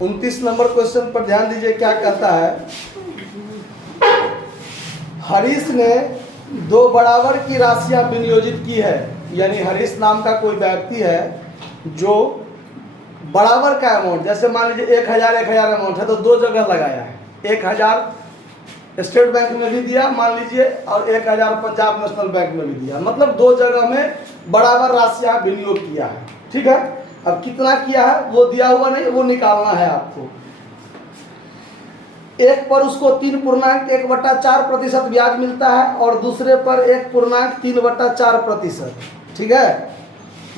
29 number question पर ध्यान दीजिए, क्या कहता है। हरीश ने दो बराबर की राशियां विनियोजित की है, यानी हरीश नाम का कोई व्यक्ति है जो बराबर का अमाउंट, जैसे मान लीजिए 1000 अमाउंट है तो दो जगह लगाया है। 1000 स्टेट बैंक में भी दिया मान लीजिए, और 1000 पंजाब नेशनल बैंक में भी दिया, मतलब दो जगह में बराबर राशियां विनियोग किया है। ठीक है, अब कितना किया है वो दिया हुआ नहीं, वो निकालना है आपको। एक पर उसको 3.1/4% ब्याज मिलता है और दूसरे पर 1.3/4%। ठीक है,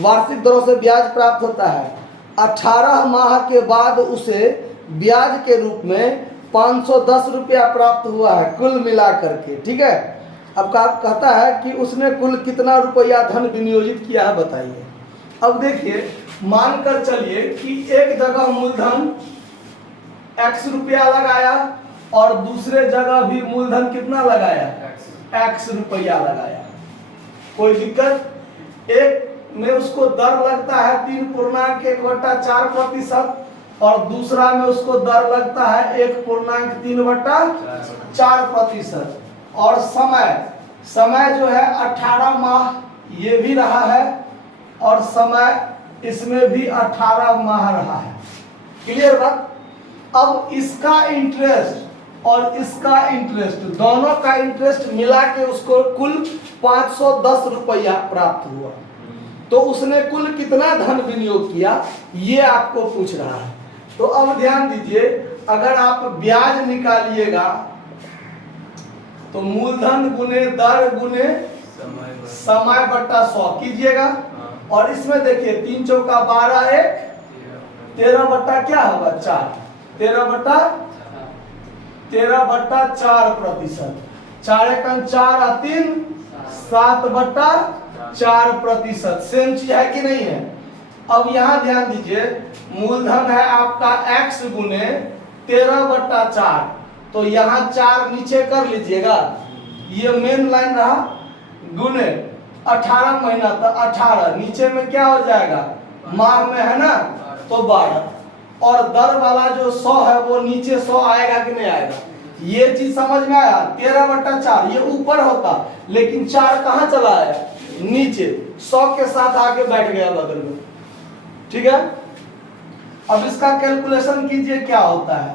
वार्षिक दरों से ब्याज प्राप्त होता है। 18 माह के बाद उसे ब्याज के रूप में 510 रुपया प्राप्त हुआ है कुल मिला करके। ठीक है, अब कहता है कि उसने कुल कितना रुपया धन विनियोजित किया है बताइए। अब देखिए, मानकर चलिए कि एक जगह मूलधन x रुपया लगाया और दूसरे जगह भी मूलधन कितना लगाया, x रुपया लगाया। कोई दिक्कत? एक में उसको दर लगता है 3.1/4% और दूसरा में उसको दर लगता है 1.3/4%। और समय जो है 18 माह ये भी रहा है और समय इसमें भी 18 माह रहा है। क्लियर बात? अब इसका इंटरेस्ट और इसका इंटरेस्ट, दोनों का इंटरेस्ट मिला के उसको कुल 510 रुपया प्राप्त हुआ। तो उसने कुल कितना धन विनियोग किया ये आपको पूछ रहा है। तो अब ध्यान दीजिए, अगर आप ब्याज निकालिएगा तो मूलधन गुने दर गुने समय बट्टा 100 कीजिएगा। और इसमें देखिए 3 चौका 12, 1 13 बट्टा क्या होगा 4, 13/4%। 4 एकम 4 और 3 7/4%। सेम चीज है कि नहीं है? अब यहाँ ध्यान दीजिए, मूलधन है आपका x गुने 13/4, तो यहाँ 4 नीचे कर लीजिएगा, ये मेन लाइन रहा, गुने 18 महीना तो 18, नीचे में क्या हो जाएगा माह में है ना, तो 12। और दर वाला जो 100 है वो नीचे 100 आएगा कि नहीं आएगा? ये चीज समझ में आया? 13/4 ये ऊपर होता, लेकिन 4 कहाँ चला आया नीचे, 100 के साथ आके बैठ गया बगल में। ठीक है, अब इसका कैलकुलेशन कीजिए क्या होता है।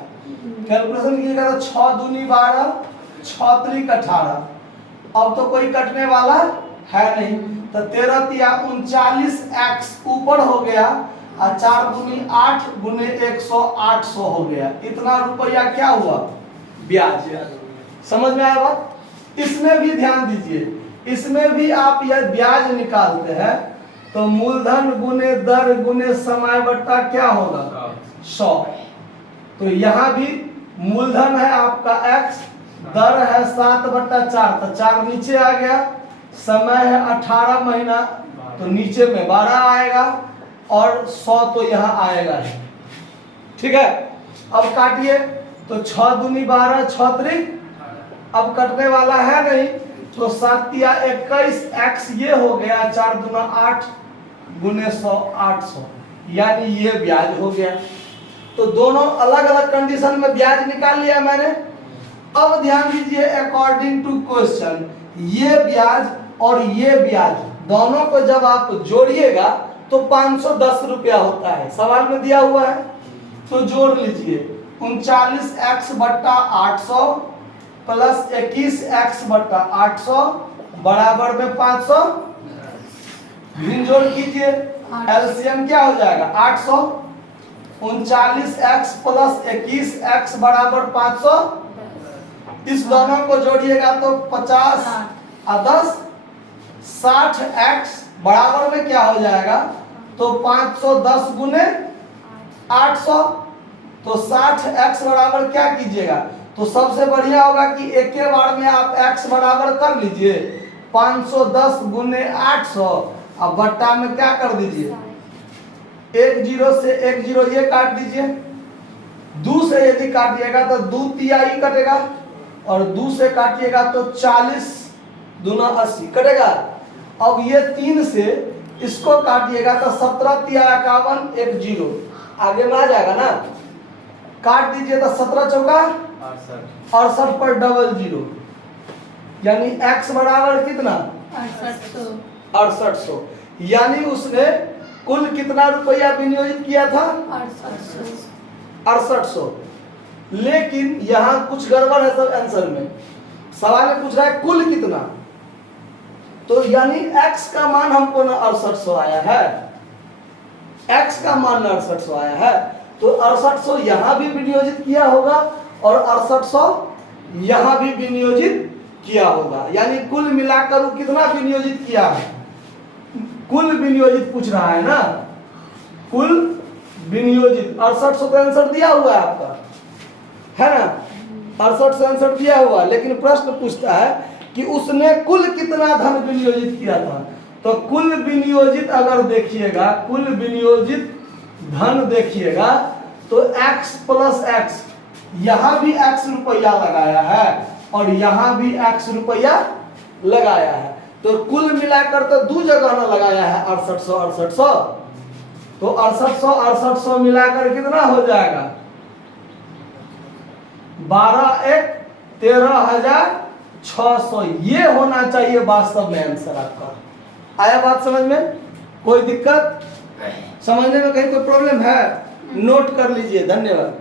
कैलकुलेशन कीजिएगा तो 6 दूनी 12, 6 त्रिक 18। अब तो कोई कटने वाला है नहीं, तो 13 तिया 39x ऊपर हो गया और 4 दूनी 8 गुने 100 800 हो गया। इतना रुपया क्या हुआ ब्याज। समझ में आया बात? इसमें भी ध्यान दीजिए, इसमें भी आप यह ब्याज निकालते हैं तो मूलधन गुने दर गुने समय बट्टा क्या होगा 100। तो यहाँ भी मूलधन है आपका x, दर है 7/4, तो 4 नीचे आ गया, समय है 18 महीना तो नीचे में 12 आएगा और 100 तो यहाँ आएगा। ठीक है, अब काटिए तो 6 दूनी 12, 6 त्रिक, अब कटने वाला है नहीं, तो 7 तिया 21 x ये हो गया, 4 दूना 8 गुने 100 800, यानी ये ब्याज हो गया। तो दोनों अलग अलग कंडीशन में ब्याज निकाल लिया मैंने। अब ध्यान दीजिए, अकॉर्डिंग टू क्वेश्चन ये ब्याज और ये ब्याज दोनों को जब आप जोड़िएगा तो 510 रुपया होता है, सवाल में दिया हुआ है। तो जोड़ लीजिए 39x/800 प्लस 21x/800 बराबर में 500। भिन्न जोड़ कीजिए, एलसीएम क्या हो जाएगा 800। 39x प्लस 21x बराबर 500। इस दोनों को जोड़िएगा तो 50 और 10 60x बराबर में क्या हो जाएगा, तो 510 गुने 800। तो 60x बराबर क्या कीजिएगा, तो सबसे बढ़िया होगा कि एक के बार में आप x बराबर कर लीजिए 510 गुने 800 अब बट्टा में क्या कर दीजिए 1 0 से 1 0 ये काट दीजिए। 2 से यदि काटिएगा तो 2 तिया ही कटेगा और 2 से काटिएगा तो 40 दूना 80 कटेगा। अब ये 3 से इसको काटिएगा तो 17 तिया 51 1 0 आगे में आ जाएगा ना, काट दीजिए तो 17 चौका 68 पर डबल जीरो, यानी x बराबर कितना 6800। यानी उसने कुल कितना रुपया विनियोजित किया था 6800। लेकिन यहाँ कुछ गड़बड़ है सब आंसर में। सवाल में पूछ रहा है कुल कितना, तो यानी x का मान हमको ना 6800 आया है, x का मान 6800 आया है, तो 6800 यहाँ भी विनियोजित किया होगा और 6800 यहाँ भी विनियोजित किया होगा। यानी कुल मिलाकर वो कितना विनियोजित किया है, कुल विनियोजित पूछ रहा है ना, कुल विनियोजित 6800 का आंसर दिया हुआ है आपका, है ना, 68 से आंसर दिया हुआ। लेकिन प्रश्न पूछता है कि उसने कुल कितना धन विनियोजित किया था। तो कुल विनियोजित अगर देखिएगा, कुल विनियोजित धन देखिएगा तो x प्लस x, यहां भी x रुपया लगाया है और यहां भी x रुपया लगाया है, तो कुल मिलाकर तो दो जगह ना लगाया है 6800। तो 6800 मिलाकर कितना हो जाएगा 12 1 13,600। ये होना चाहिए वास्तव में आंसर आपका। आया बात समझ में? कोई दिक्कत समझने में कहीं कोई प्रॉब्लम है? नोट कर लीजिए। धन्यवाद।